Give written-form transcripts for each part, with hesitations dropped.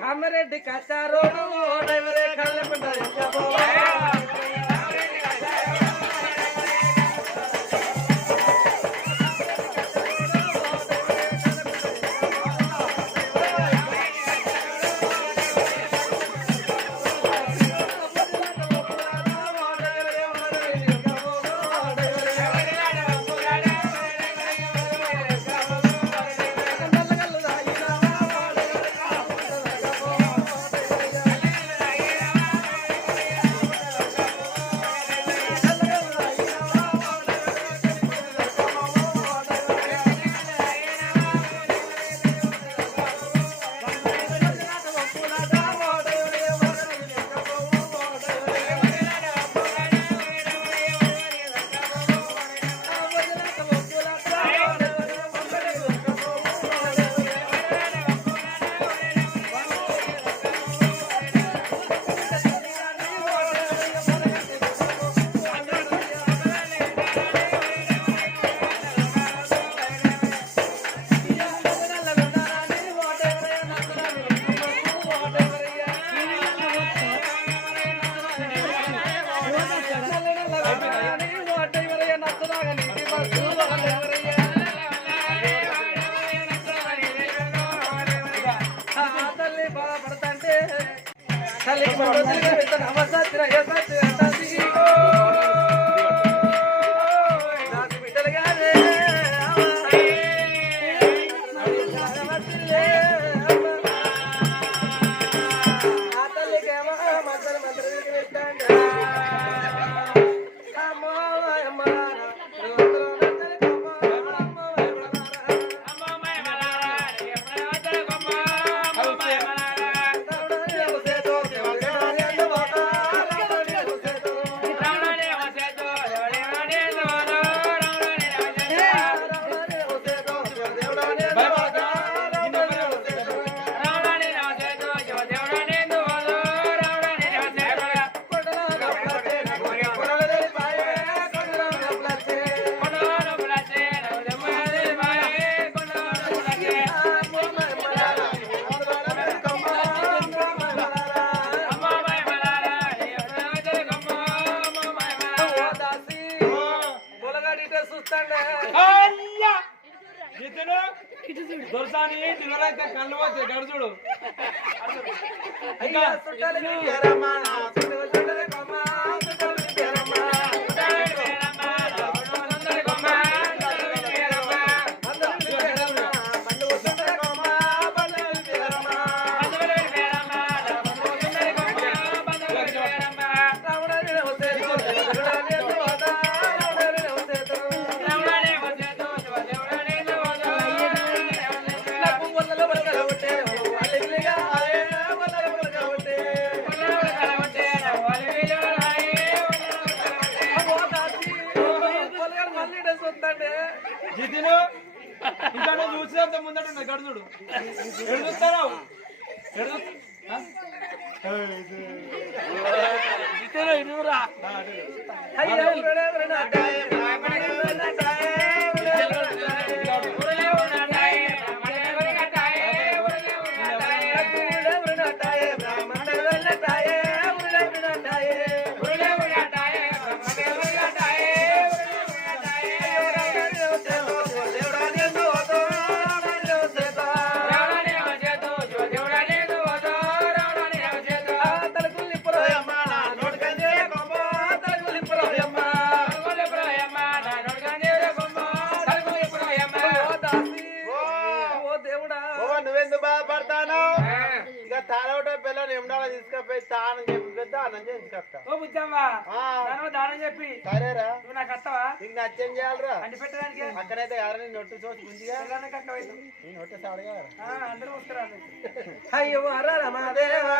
కామరెడ్డి కచ్చారోడు డ్రైవరే కళ్ళకుంటారు దొరసాని తినరైతే కళ్ళు పోతే గడుచుడు జితిను ఇంకా నువ్వు చూసినంత ముందట గడుచుడు ఎడు చూస్తారా దానం చెప్పి సరేరా నువ్వు నాకు వస్తావా నీకు నచ్చేం చేయాలరా అంటి పెట్టడానికి అక్కడైతే ఎవరైనా నొట్టు చూసి ముందుగా నొట్టు సాడగా అందరూ వస్తారా అయ్యో అరా రమాదేవా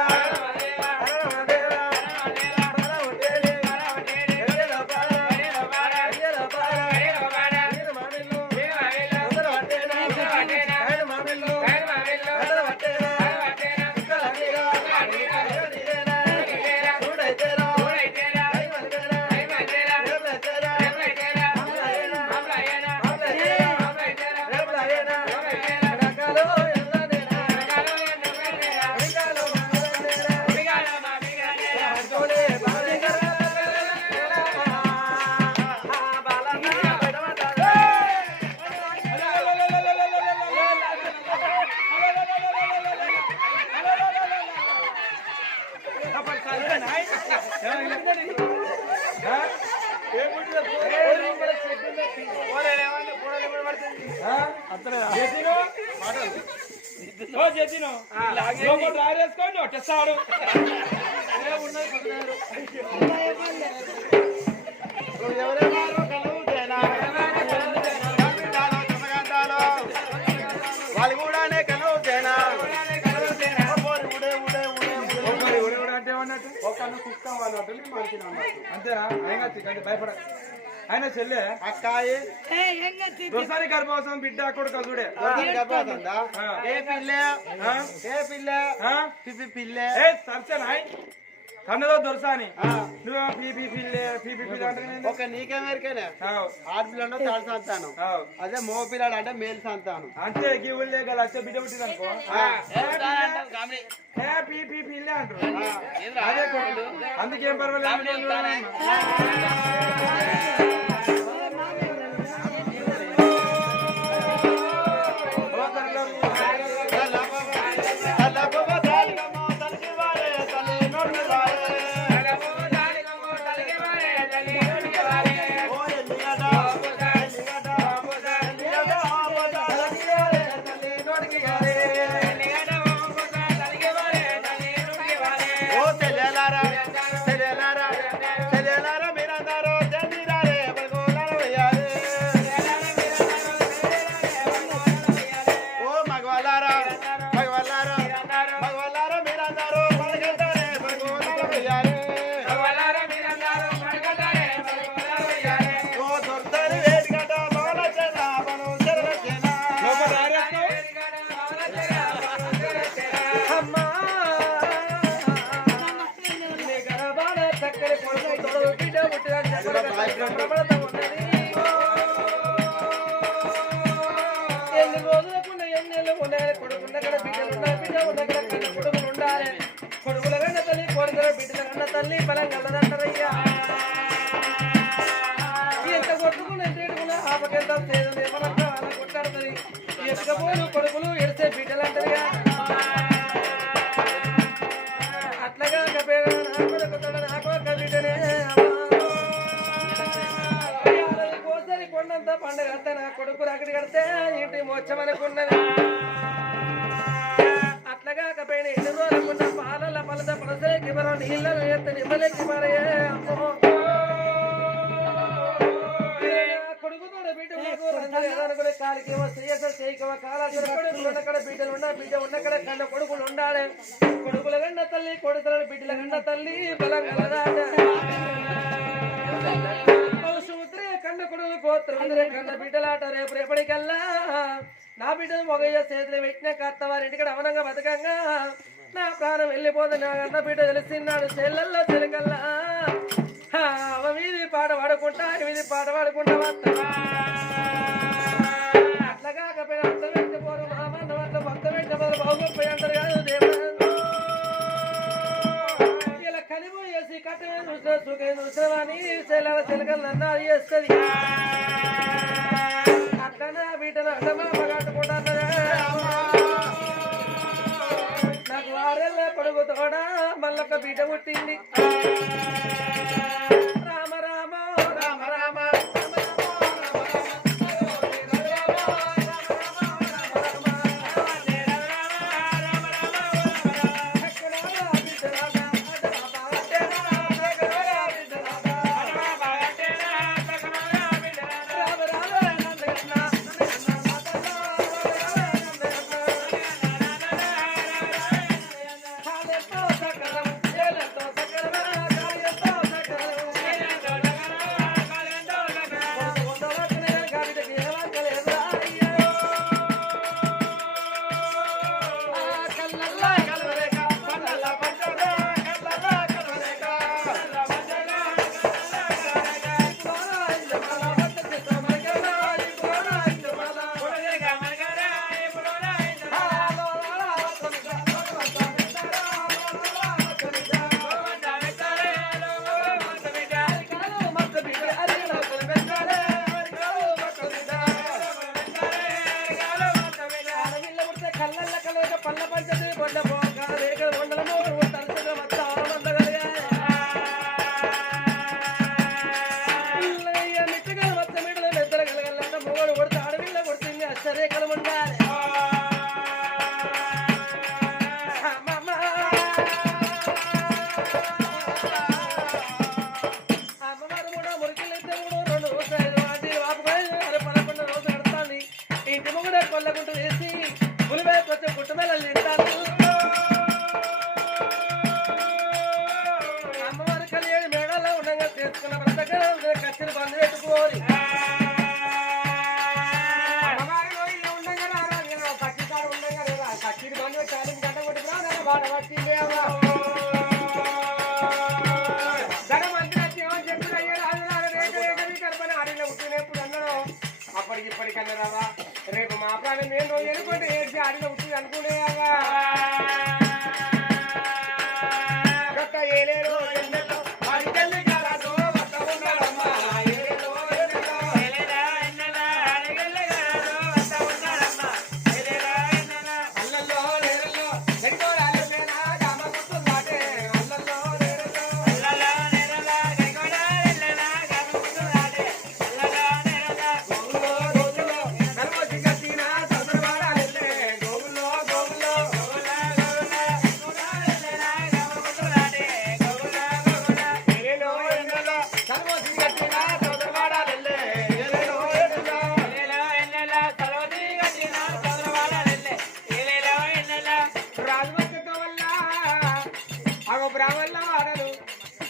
చేతిను లోపల రారేసుకొని వచ్చేస్తాడు వాళ్ళు కూడానే కలవుతేనా అంతేనా భయపడ ఆయన చెల్లె అక్కాయి దొరసాని గర్భవసం బిడ్డ కొడుకు చూడే ఏ పిల్ల ఏ పిల్ల పిపి పిల్ల ఏ సర్చనాయ్ కన్నదో దొరసాని నువ్వు పీపీ పిల్లే పీపీ పిల్ల అంటే ఒక నీకేమేరికేనే ఆడపిల్లలో తాడు సంతాను అదే మో పిల్లాడు అంటే మేలు సంతాను అంతే గివులే గల వచ్చే బిడ్డ పుట్టింది అనుకో పీపీ పిల్లే అంటారు అదే కొడుకు అందుకేం పర్వాలేదు ఎన్ని రోజులకుండా ఎన్నెళ్ళు ఉండాలి కొడుకున్న కడ బిడ్డలు ఉండాలి బిడ్డ ఉన్న కడ కన్న కొడుకులు ఉండాలి కొడుకుల కన్న తల్లి కొడుకుల బిడ్డల కన్న తల్లి బలం కలదంటారయ్యా ఎంత కొట్టుకుని ఎంత ఏడుకున్నా ఆపకెంత ఏమన్నా అలా కొట్టాడుతుంది ఎత్తుకపోను కొడుకులు ఎడితే బిడ్డలు అంటారుగా అట్లాగా నా కొడుకు నాకు ఒక బిడ్డనే కొండంత పండుగ అంతా నా కొడుకు అక్కడికి కడితే ఇంటి మోచ్చమనుకున్నది అట్లాగా పైన ఎన్ని రోజులకున్న పాలల పలత పలసేకి మనం నీళ్ళను ఎత్త నిమ్మలేకి మరయే అమ్మో కొడుకుతో బిడ్డ అనుకునే కాలికి చేయకవ కాలాచర కొడుకులు ఉన్నక్కడ బిడ్డలు ఉన్న బిడ్డ ఉన్నక్కడ కన్న కొడుకులు ఉండాలి కొడుకుల గండ తల్లి కొడుకుల బిడ్డల గండ తల్లి బలం కలదాట కన్న కొడుకులు గోత్రం కన్న బిడ్డలాట రేపు రేపటికల్లా నా బిడ్డను మొగయ్య చేతులు పెట్టిన కత్తవారింటికి అవనంగా బతకంగా నా ప్రాణం వెళ్ళిపోతే నా కన్న బిడ్డ తెలిసినాడు చెల్లెల్లో చెలకల్లా అవ మీది పాట పాడుకుంటా మీది పాట పాడుకుంటా అట్లాగా అంత పెట్టిపోరు మామన్న అట్లా భక్త పెట్టిపోరు బాగుపోయి అంటారు కాదు దేవుడు ఇలా కనిపోయేసి కట్టమే చూసిన సుఖే చూసినవాని చెల్లెల చెలకల్ అన్నారు చేస్తుంది అట్లనే బిడ్డలు అడ్డమా కట్టుకుంటా నాకు వారెల్లే పొడుగు తోడ మళ్ళొక బిడ్డ పుట్టింది రామ రామ రామ రామ సకల వాడవచ్చిందే అవ్వా అప్పటికి ఇప్పటికన్నా రావా రేపు మా ప్రాణం ఏం రోజు అనుకుంటే ఏడ్చి ఆడిలో ఉంటుంది అనుకునేవా గత ఏలేరు ఎండలో అడిగల్లి కాదు వస్తా ఉన్నాడమ్మా అల్లల్లో నేరల్లో గడికోరాలు మేనా జామ గుర్తుందాటే అల్లల్లో నేరల్లో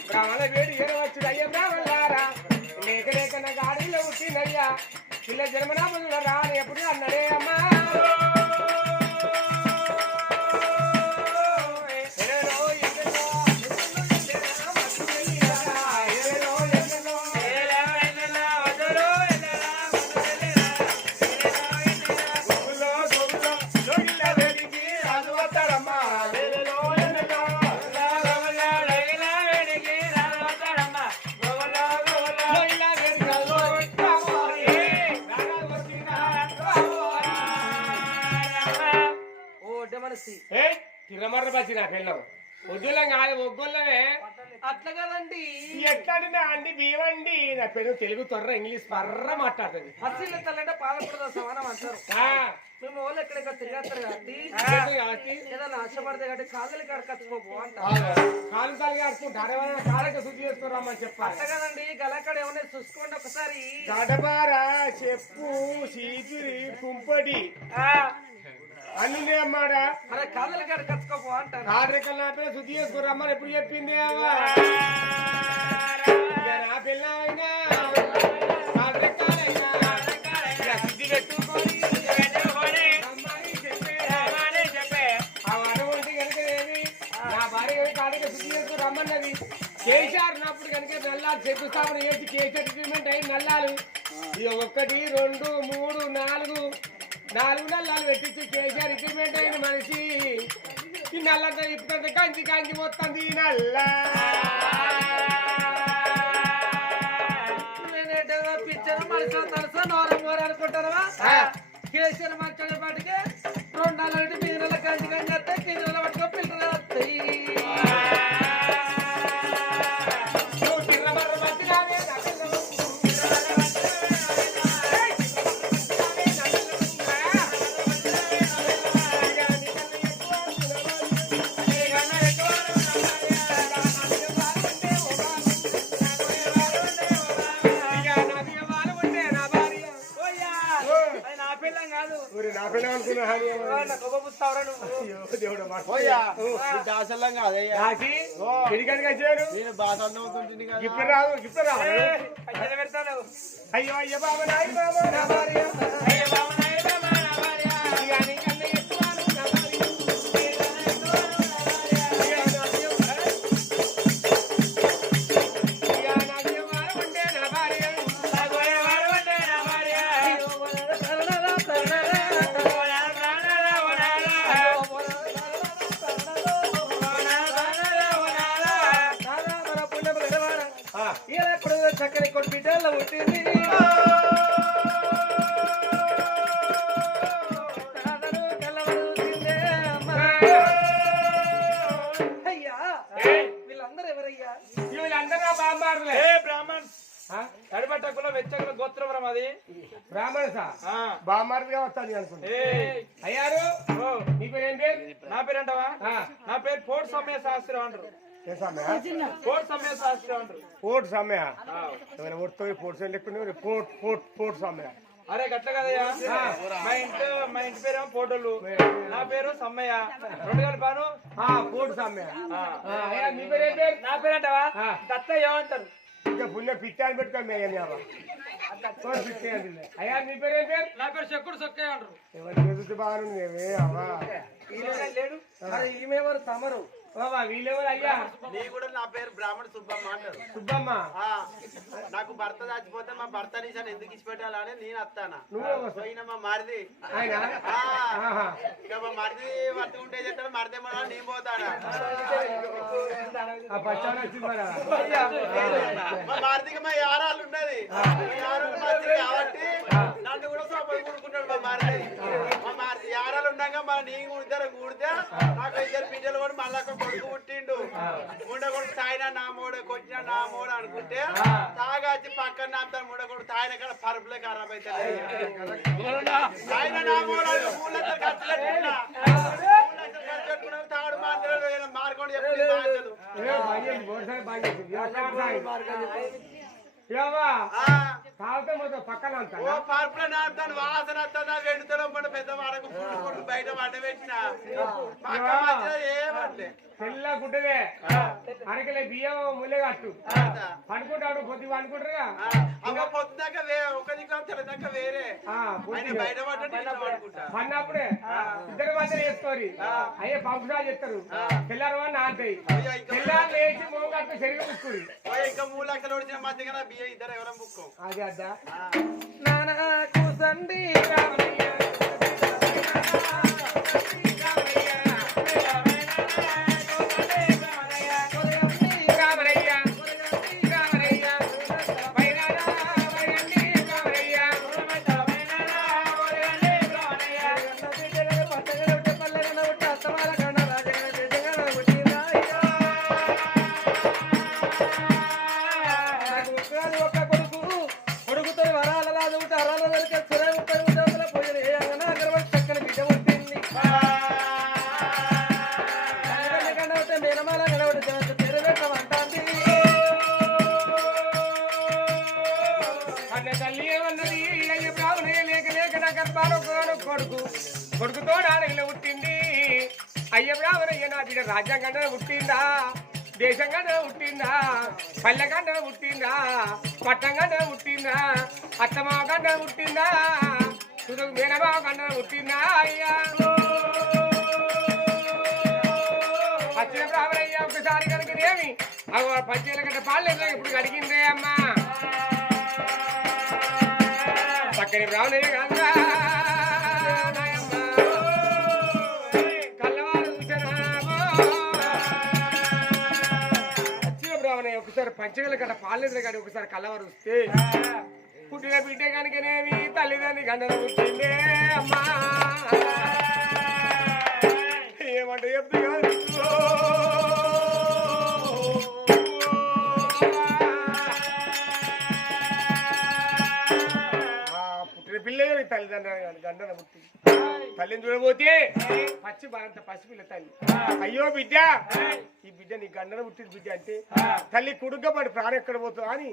బ్రాహ్మణ వేడి ఏడవచ్చు అయ్య బ్రాహ్మణారా లేక లేక నా గాడిలో పుట్టినయ్యా పిల్ల జన్మనామను రాని ఎప్పుడు అన్నడే అమ్మా తిరమర్ర పచ్చి నా పిల్లం వద్దులం కాదు ఒగ్గొల్లమే అట్లా కదండి ఎట్లాడినా అండి బీవండి నా పెద్ద తెలుగు తొర్ర ఇంగ్లీష్ పర్ర మాట్లాడుతుంది అసలు తల్లంటే పాలకూడదు సమానం అంటారు మేము వాళ్ళు ఎక్కడెక్కడ తిరిగేస్తారు కాబట్టి ఏదైనా ఆశపడితే కాబట్టి కాళ్ళకి కడకచ్చుకోపు అంటారు కాలు కాలు కడుకుంటారు కాళ్ళకి శుద్ధి చేసుకురామని చెప్పాలి అట్లా కదండి గలక్కడ ఏమన్నా చూసుకోండి ఒకసారి గడబార చెప్పు చీపిరి కుంపడి అన్ని అమ్మాడా అరే కాళ్ళకి కడకచ్చుకోపు అంటారు కాడరికల్ నా శుద్ధి చేసుకురమ్మని ఎప్పుడు చెప్పింది అవ్వా నా పిల్ల అయినా కాడరికాలైనా శుద్ధి పెట్టుకొని రమ్మన్నది కేసీఆర్ ఉన్నప్పుడు కనుక నల్లాలు శంకుస్థాపన చేసి కేసీఆర్ ట్రీట్మెంట్ అయ్యి నల్లాలు ఇక 1 2 3 4 నల్లాలు పెట్టించి కేసీఆర్ ట్రీట్మెంట్ అయిన మనిషి ఈ నల్లంతా ఇప్పుడు కంచి కంచి వస్తుంది ఈ నల్ల పిచ్చరు మనిషి తలసా నోరం మోర అనుకుంటారా కేసీఆర్ మంచి పాటికి 2 నెలలు మిగిలిన కంచి కంచి వస్తాయి కింద పట్టుకో పిల్లలు వస్తాయి అయ్యో అయ్య బాబా నాయ బాబా నా భార్య అయ్య బాబా నాయ బాబా నా భార్య ఇగాని కన్న ఎత్తువాను నా భార్య చక్కని కొట్టి బిడ్డల్లో పుట్టింది అయ్యా వీళ్ళందరూ ఎవరయ్యా వీళ్ళందరూ బామ్మారులే బ్రాహ్మణ్ తడిపట్టకుల వెచ్చకుల గోత్రం అది బ్రాహ్మణ బామ్మారుగా వస్తాను అనుకుంటా అయ్యారు నీ పేరు ఏం పేరు నా పేరు అంటావా నా పేరు పోట్ సమయ శాస్త్రి అంటారు పోట్ సమయ శాస్త్రి అంటారు పోట్ సమయ ఓడితో పోట్ లేకుండా పోట్ సమయ అరే గట్ల కదయ్యా మా ఇంటి పేరేమో పోటోళ్ళు నా పేరు సమ్మయ్య 2 కలిపాను పోటు సమయ నా పేరు అంటావా దత్తయ్య అంటారు ఇంకా పుణ్య పిచ్చాన్ని పెట్టుకోండి అయ్యా నీ పేరు ఏం పేరు? నా పేరు చెక్కుడు సొక్కే అంటారు. ఎవరు ఎదుటి బాగుంది అవ్వా లేడు మరి ఈమెవరు తమరు బాబా వీళ్ళెవరు అయ్యా? నీ కూడా నా పేరు బ్రాహ్మణ సుబ్బమ్మ అంటారు. సుబ్బమ్మ ఆ, నాకు భర్త చచ్చిపోతే మా భర్త నిశాన్ని ఎందుకు ఇచ్చి పెట్టాలని నేను వస్తానా. పోయిన మా మరిది ఆయన ఇక మా మరిది భర్త ఉంటే చెప్తాను, మరిదేమో నేను పోతానా. ఆ పచ్చాలు వచ్చింది మరి మా మరిదికి మా యారాలు ఉన్నది, యారాలు మంచిది కాబట్టి నన్ను కూడా సోపలు కూడుకుంటాడు మా మరిది. మా మరిది యారాలు ఉండగా మన నీ ఇద్దరు కూడితే నాకు ఇద్దరు బిడ్డలు కూడా మళ్ళా కొడుకు పుట్టిండు. ముండ కొడుకు తాయినా నా మూడ కొట్టినా నా మూడ అనుకుంటే తాగాచి పక్కన నాపుతాను. ముండ కొడుకు తాయిన కాడ పరుపులే ఖరాబ్ అవుతాయి. తాయిన నా మూడ 3 లక్షలు ఖర్చు పెట్టుకున్నా, 3 లక్షలు ఖర్చు పెట్టుకున్నా. తాడు మాత్రం మార్కొని చెప్పి బాధ్యతలు తాగితే మొత్తం పక్కన ఓ పరుపులో నాపుతాను. వాసన వస్తుందా వెండుతలో పడి పెద్ద వాడకు కొడుకు బయట వండబెట్టిన ఏమంటే తెల్ల గుడ్డదే అరకలే బియ్యం ముల్లె కట్టు పనుకుంటాడు కొద్ది పనుకుంటారుగా అమ్మ పొద్దుదాకా ఒక దిక్కు తెల్లదాకా వేరే బయట పడుకుంటా పన్నప్పుడే ఇద్దరు మధ్య వేసుకోరు. అయ్యే పంపుదాలు చెప్తారు తెల్లారు నాంటాయి. తెల్లారు లేచి మోగ కట్టు సరిగా ముక్కురు. ఇంకా 3 లక్షలు వచ్చిన మధ్య బియ్యం ఇద్దరు ఎవరైనా బుక్కం. అదే అడ్డా నానా కూసండి కొడుకుతో ఆడగిలో పుట్టింది. అయ్య బ్రాహ్మణయ్య నా బిడ్డ రాజ్యాంగంగా పుట్టిందా, దేశంగా పుట్టిందా, పల్లెగంగా పుట్టిందా, పట్టంగా పుట్టిందా, అత్తమాగంగా పుట్టిందా, తుదకు మేనమాగంగా పుట్టిందా. అయ్యా వచ్చిన బ్రాహ్మణయ్య ఒకసారి కనుకనేమి పంచేల గంట పాలు ఇప్పుడు అడిగిందే అమ్మా. చక్కని బ్రాహ్మణయ్య కాదురా ఒకసారి పంచగల గంట పాలేదు కానీ ఒకసారి కళ్ళవారు వస్తే పుట్టిన బిడ్డ కనుకనేమి తల్లిదండ్రి గంటలు పుట్టిందే అమ్మా. ఏమంటే చెప్తే పుట్టిన పిల్లలు తల్లిదండ్రులు గంటన పుట్టి తల్లిని చూడబోతే పచ్చి బాలంత పసిపిల్ల తల్లి. అయ్యో బిడ్డ, ఈ బిడ్డ నీ గండన పుట్టిన బిడ్డ అంటే తల్లి కుడుగ్గా పడి ప్రాణం ఎక్కడ పోతావు అని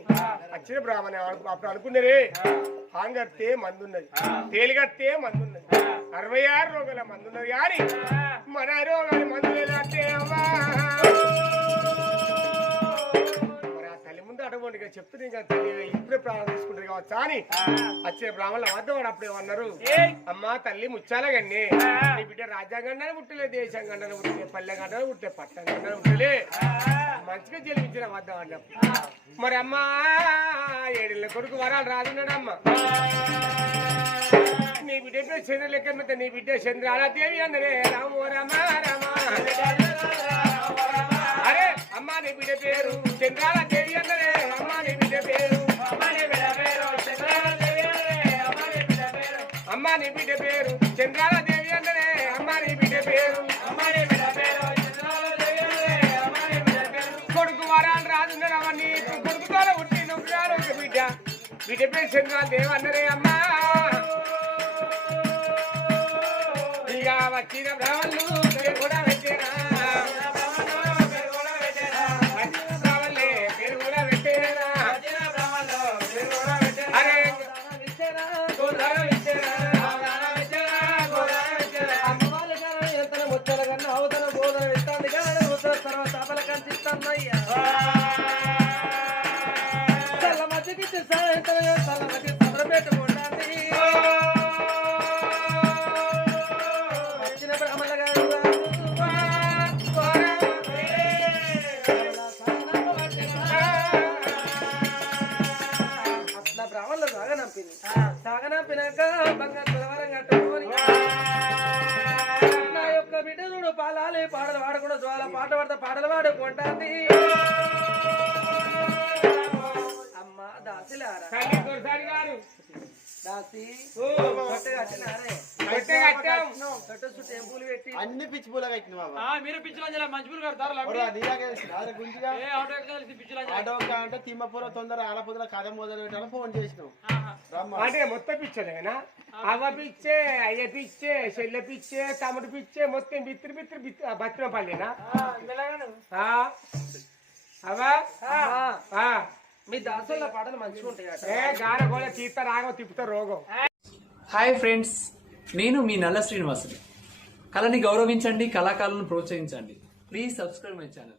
వచ్చిన బ్రాహ్మణ అప్పుడు అనుకున్నారే. హాంగత్తే మందున్నది, తేలిగత్తే మందున్నది, 66 రోగాల మందున్నది కానీ మన రోగాలు మందు లేదంటే అమ్మా. మరి ఆ తల్లి ముందు అడగండి చెప్తుంది ఇంకా తల్లి ఇప్పుడే ప్రాణం తీసుకుంటుంది కావచ్చు అని వచ్చే బ్రాహ్మణులు అబద్ధం అప్పుడేమన్నారు. అమ్మా తల్లి ముచ్చాల గండి నీ బిడ్డ రాజ్యాంగంగానే పుట్టలే, దేశం గంటనే పుట్టే, పల్లె గంటనే పుట్టే, పట్టం గంటనే పుట్టలే, మంచిగా జలిపించిన అబద్ధం అన్నప్పుడు. మరి అమ్మా 7 కొడుకు వరాలు రాదున్నాడమ్మా. నీ బిడ్డ పేరు చంద్ర లెక్క నీ బిడ్డ చంద్రాలదేవి అందరే రామో రమ రమ. అరే అమ్మా నీ బిడ్డ పేరు చంద్రాలదేవి అందరే అమ్మా నీ బిడ్డ పేరు అమ్మా నీ బిడ్డ పేరు చంద్రాలదేవి అందరే అమ్మా నీ బిడ్డ పేరు అమ్మా నీ బిడ్డ పేరు చంద్రాలదేవి అందరే అమ్మా నీ బిడ్డ పేరు అమ్మా నీ బిడ్డ పేరు చంద్రాలదేవి అందరే అమ్మా నీ బిడ్డ పేరు. కొడుకు వరాలు రాదున్నాడమ్మని కొడుకుతో పుట్టి నువ్వు బిడ్డ బిడ్డ పేరు చంద్రాలదేవి అందరే అమ్మా. ఇక వచ్చిన బ్రాహ్మణులు కూడా పెట్టేరా అవతల గోదర పెట్టాలి కానీ తర్వాత తపల కనిపిస్తున్నాయ్యా. చల్ల మధ్యకి చల్ల మధ్య పాటలు పాడకుండా జోల పాట పాడతా పాటలు పాడుకుంటాంది అమ్మ దాసిలారా తల్లి దొరసారి గారు దాసి ఓ, కట్టె కట్టినారే కట్టె కట్టాం. కట్టె చుట్టూ టెంపుల్ పెట్టి అన్ని పిచ్చి పూల కట్టిన బాబా మీరు పిచ్చిలో మంచి పూలు కడతారు గుంజిగా ఆటో కలిసి పిచ్చిలో ఆటో అంటే తిమ్మపూర తొందర ఆలపొద్దుల కథ మొదలు పెట్టాలని ఫోన్ చేసినాం రమ్మ అంటే మొత్తం పిచ్చలేనా అవ్వ పిచ్చే అయ్య పిచ్చే చెల్లె పిచ్చే తమ్ముడు పిచ్చే మొత్తం బిత్తిరి బిత్తిరి బతిన పల్లేనా అవ్వా మీ దాసుల పాటలు మంచిగా ఉంటాయి ఏ గార గోళ తీత రాగం తిప్పుతా రోగం హాయ్ ఫ్రెండ్స్, నేను మీ నల్ల శ్రీనివాసుని. కళని గౌరవించండి, కళాకారులను ప్రోత్సహించండి. Please subscribe my channel.